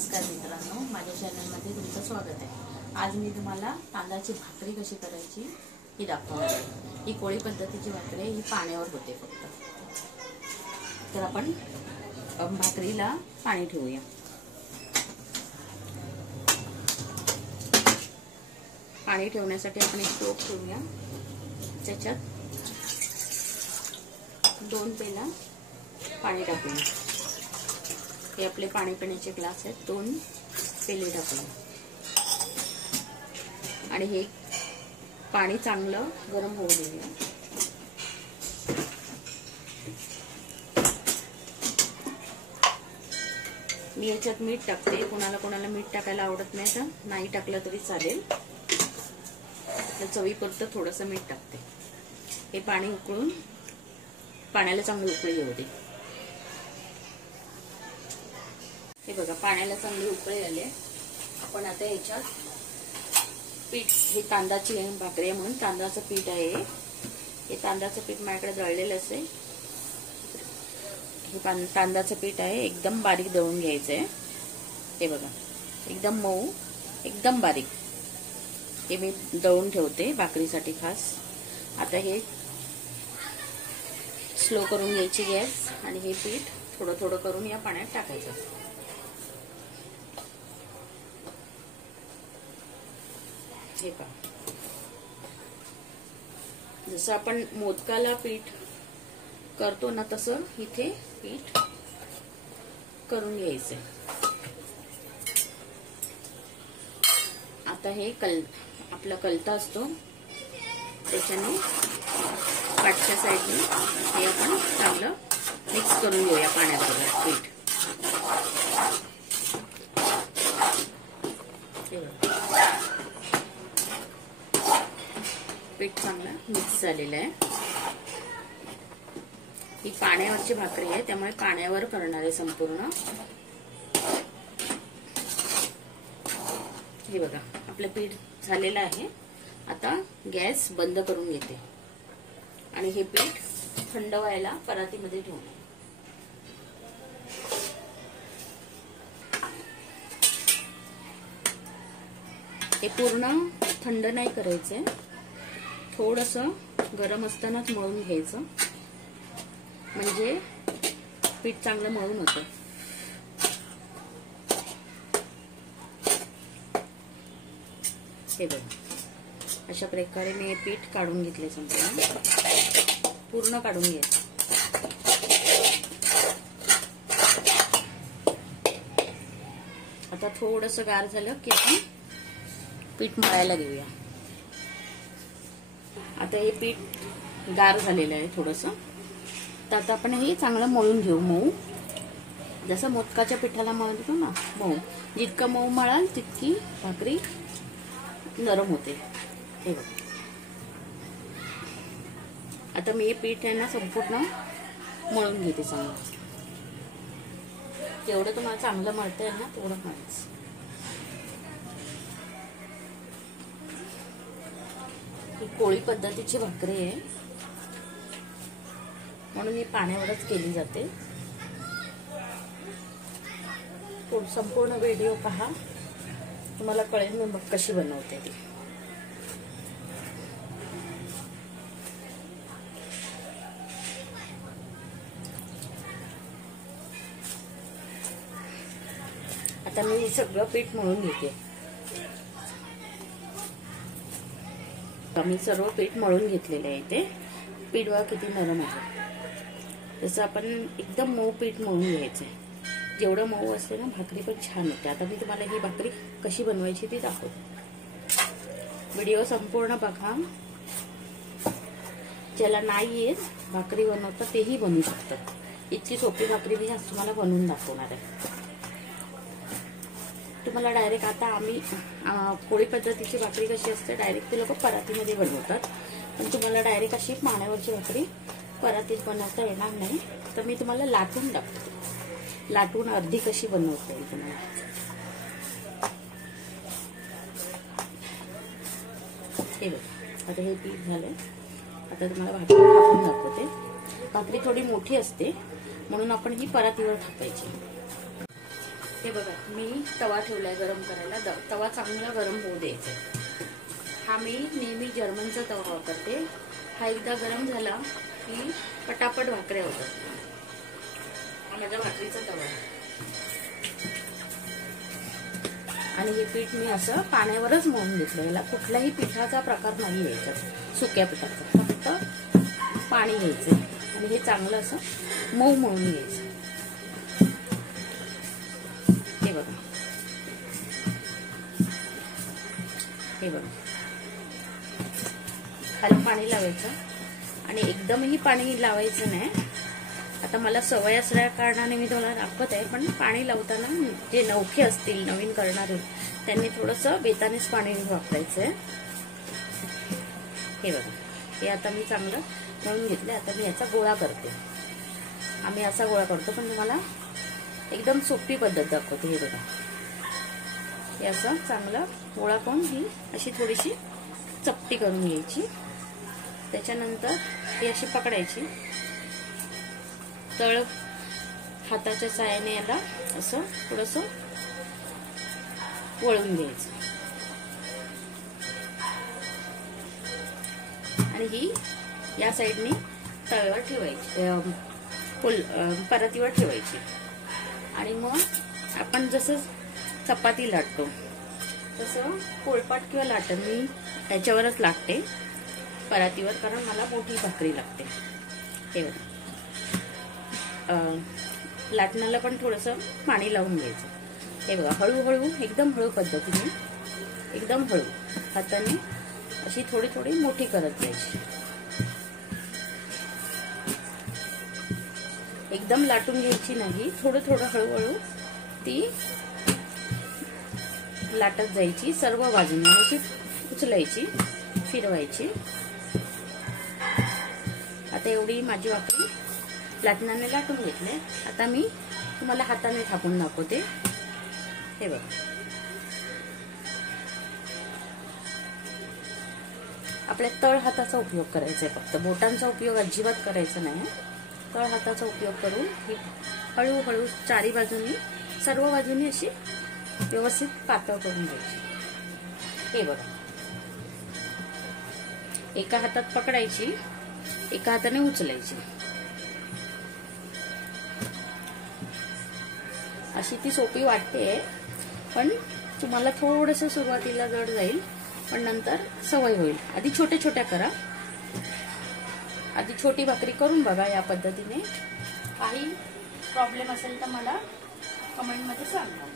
नमस्कार मित्रांनो, माझ्या चॅनलमध्ये तुमचं स्वागत आहे। आज मी तुम्हाला तांदळाची भाकरी कशी करायची ही दाखवणार आहे। ही कोळी पद्धतीची भाकरी ही पाण्यावर होते फक्त। तर आपण भाकरीला पाणी ठेवूया। पाणी ठेवण्यासाठी आपण एक टोप ठेवूया, त्याच्यात 2 पेला पाणी टाकूया। हे आपले पाणी पिण्याचे ग्लास आहेत, 2 पेले टाकूया आणि हे पाणी चांगलं गरम होऊ देऊया। मी याच्यात मीठ टाकते, कोणाला मीठ टाकायला आवडत नाही तर नाही टाकलं तरी चालेल। चवीपुरतं थोडंसं मीठ टाकते। हे पाणी उकळून पाण्याला चांगली उकळी येऊ दे। हे बघा, पाण्याला चांगली उकळी आली। आपण आता याच्यात पीठ, हे तांदळाची भाकरी आहे म्हणून तांदळाचं पीठ आहे। हे तांदळाचं पीठ माझ्याकडे दळलेलं असेल। हे तांदळाचं पीठ आहे, एकदम बारीक दळून घ्यायचं आहे। हे बघा, एकदम मऊ, एकदम बारीक हे मी दळून ठेवते भाकरीसाठी खास। आता हे स्लो करून घ्यायची गॅस आणि हे पीठ थोडं थोडं करून या पाण्यात टाकायचं। हे पहा, जसं आपण मोदकाला पीठ करतो ना तसं इथे पीठ करून घ्यायचंय। आता हे आपला कलता असतो त्याच्याने पाठच्या साईडने हे आपण चांगलं मिक्स करून घेऊया पाण्याबरोबर पीठ। पीठ चांगलं मिक्स झालेलं आहे। ही पाण्यावरची भाकरी आहे, त्यामुळे पाण्यावर करणार आहे संपूर्ण। हे बघा, आपलं पीठ झालेलं आहे। आता गॅस बंद करून घेते आणि हे पीठ थंड व्हायला परातीमध्ये ठेवून, हे पूर्ण थंड नाही करायचंय, थोडंसं गरम असतानाच मळून घ्यायचं, म्हणजे पीठ चांगलं मळून होतं। हे बघा, अशा प्रकारे मी हे पीठ काढून घेतले, संपूर्ण पूर्ण काढून घ्यायचं। आता थोडंसं गार झालं की आपण पीठ मळायला घेऊया। आता हे पीठ गार झालेलं आहे थोडंसं, तर आता आपण हे चांगलं मळून घेऊ, मऊ, जसं मोदकाच्या पिठाला मळतो ना मऊ। जितकं मऊ मळाल तितकी भाकरी नरम होते। हे बघा, आता मी हे पीठ आहे ना संपूर्ण मळून घेते चांगलं। जेवढं तुम्हाला चांगलं मळता येईल ना तेवढं मळायचं। ही कोळी पद्धतीची भाकरी आहे म्हणून ही पाण्यावरच केली जाते। संपूर्ण व्हिडिओ पहा, तुम्हाला कळेल मी कशी बनवते ती। आता मी सगळं पीठ मळून घेते। मी सर्व पीठ मळून घेतलेलं आहे। ते पीठ बघा किती नरम आहे। जसं आपण एकदम मऊ पीठ मळून घ्यायचंय, जेवढं मऊ असते ना भाकरी पण छान होते। आता मी तुम्हाला ही भाकरी कशी बनवायची ती दाखवते, व्हिडिओ संपूर्ण बघा। ज्याला नाही येत भाकरी बनवता तेही बनवू शकतात, इतकी सोपी भाकरी मी आज तुम्हाला बनवून दाखवणार आहे। तुम्हाला डायरेक्ट, आता आम्ही कोळी पद्धतीची भाकरी कशी असते, डायरेक्ट ते लोक परातीमध्ये बनवतात, पण तुम्हाला डायरेक्ट अशी पाण्यावरची भाकरी परातीत बनवता येणार नाही, तर मी तुम्हाला लाटून दाखवते। लाटून अर्धी कशी बनवता येईल तुम्हाला। हे बघा, आता हे पीठ झालंय। आता तुम्हाला भाकरी थापून दाखवते। भाकरी थोडी मोठी असते म्हणून आपण ही परातीवर थापायची। हे बघा, मी तवा ठेवलाय गरम करायला. तवा चांगला गरम होऊ द्यायचा. हा मी नेहमी जर्मनचा तवा वापरते. हा एकदा गरम झाला की पटापट भाकऱ्या होतात. हा माझा भाकरीचा तवा आहे. आणि हे पीठ मी असं पाण्यावरच मळून घेतलं. याला कुठल्याही पिठाचा प्रकार नाही याच्यात, सुक्या पिठाचा. फक्त पाणी घ्यायचं आणि हे चांगलं असं मऊ मळून घ्यायचं. हे बघा, हे बघा, खाली पाणी लावायचं आणि एकदमही पाणी लावायचं नाही. आता मला सवय असल्या कारणाने मी तुम्हाला दाखवत आहे. पण पाणी लावताना जे नवखे असतील, नवीन करणारे, त्यांनी थोडंसं बेतानेच पाणी वापरायचंय. हे बघा, हे आता मी चांगलं मळून घेतलं. आता मी याचा गोळा करते. आम्ही असा गोळा करतो, पण तुम्हाला एकदम सोपी पद्धत दाखवते. हे बघा, हे असं चांगला गोळा करून ही अशी थोडीशी चपटी करून घ्यायची. त्याच्यानंतर ही अशी पकडायची. तळ हाताच्या साहाय्याने याला असं थोडंसं वळून घ्यायचं आणि ही या साईडनी तव्यावर ठेवायची, परातीवर ठेवायची. आणि मग आपण जसं चपाती लाटतो तसं पोळपाट किंवा लाटण मी त्याच्यावरच लाटते, परातीवर, कारण मला मोठी भाकरी लागते. हे बघा, लाटणाला पण थोडंसं पाणी लावून घ्यायचं. हे बघा, हळूहळू, एकदम हळू पद्धतीने, एकदम हळू हाताने अशी थोडी थोडी मोठी करत जायची. एकदम लाटून घ्यायची नाही, थोडं थोडं हळूहळू ती लाटत जायची. सर्व बाजूने अशी उचलायची, फिरवायची. आता एवढी माझी भाकरी लाटणाने लाटून घेतले. आता मी तुम्हाला हाताने थापून दाखवते. हे बघा, आपल्या तळ हाताचा उपयोग करायचा आहे. फक्त बोटांचा उपयोग अजिबात करायचा नाही. तळ हाताचा उपयोग करून ही हळूहळू चारी बाजूनी, सर्व बाजूनी अशी व्यवस्थित पातळ करून घ्यायची. हे बघा, एका हातात पकडायची, एका हाताने उचलायची. अशी ती सोपी वाटते, पण तुम्हाला थोडंसं सुरुवातीला जड जाईल, पण नंतर सवय होईल. आधी छोट्या छोट्या करा. आधी छोटी भाकरी करून बघा या पद्धतीने. काही प्रॉब्लेम असेल तर मला कमेंटमध्ये सांगा.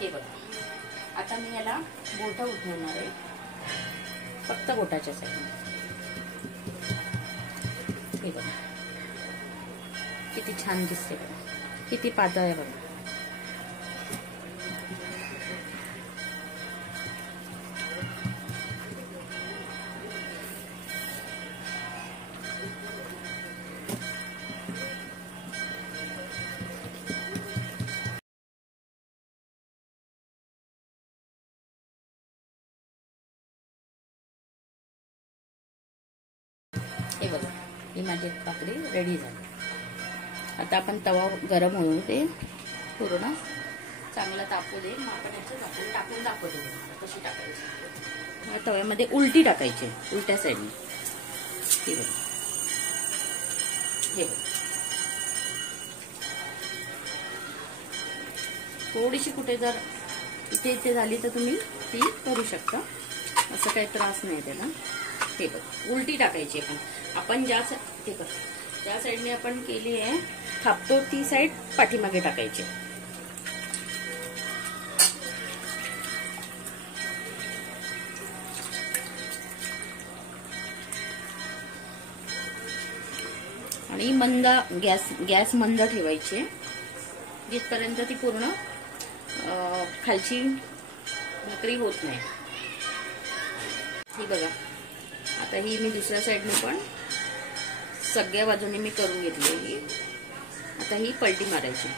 हे बघा, आता मी याला बोटं उठवणार आहे, फक्त बोटाच्या साईडने. हे बघा, किती छान दिसते बघा, किती पातळ आहे बघा. हे बघा, ही माझी भाकरी रेडी झाली. आता आपण तवा गरम होऊ दे, पूर्ण चांगला तापू दे. मग आपण याचं टाकून दाखवतो कशी टाकायची. तव्यामध्ये उलटी टाकायची, उलट्या साईडने. हे बघा, हे बघा, थोडीशी कुठे जर इथे इथे झाली तर तुम्ही ती करू शकता, असं काही त्रास नाही त्याला. हे बघा, उलटी टाकायची. आपण ज्या साईडने आपण केली आहे थापतो ती साईड पाठीमागे टाकायची. आणि मंद गॅस मंद ठेवायची, जिथपर्यंत ती पूर्ण खालची भाकरी होत नाही. ही बघा, आता ही मी दुसऱ्या साईडने पण सगळ्या बाजूने मी करून घेतली. आता ही पलटी मारायची.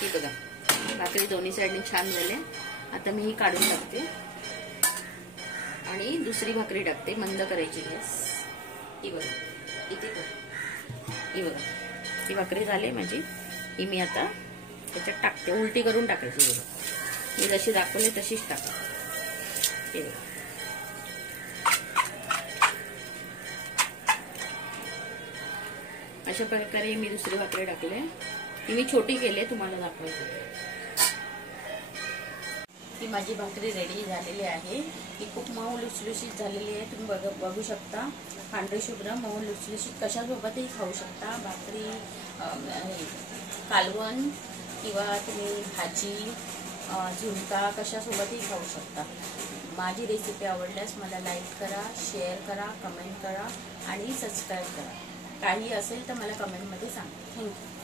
ही बघा भाकरी दोन्ही साईडने छान झाले. आता मी ही काढून टाकते आणि दुसरी भाकरी टाकते. मंद करायची गॅस. ही बघा इथे ही बघा ही भाकरी झाली माझी. ही मी आता त्याच्यात टाकते. उलटी करून टाकायची. बघा मी जशी दाखवली तशीच टाकते. हे बघा अशा प्रकारे मी दुसरी भाकरी टाकले. ती मी छोटी केली तुम्हाला दाखवायची. ही माझी भाकरी रेडी झालेली आहे. ही खूप मऊ लुसलुशीत झालेली आहे. तुम्ही बघू शकता. पांढरी शुभ्र मऊ लुसलुशीत कशासोबतही खाऊ शकता. भाकरी, कालवण किंवा तुम्ही भाजी, झुणका कशासोबतही खाऊ शकता. माझी रेसिपी आवडल्यास मला लाईक करा, शेअर करा, कमेंट करा आणि सबस्क्राईब करा. काही असेल तर मला कमेंटमध्ये सांगा. थँक्यू.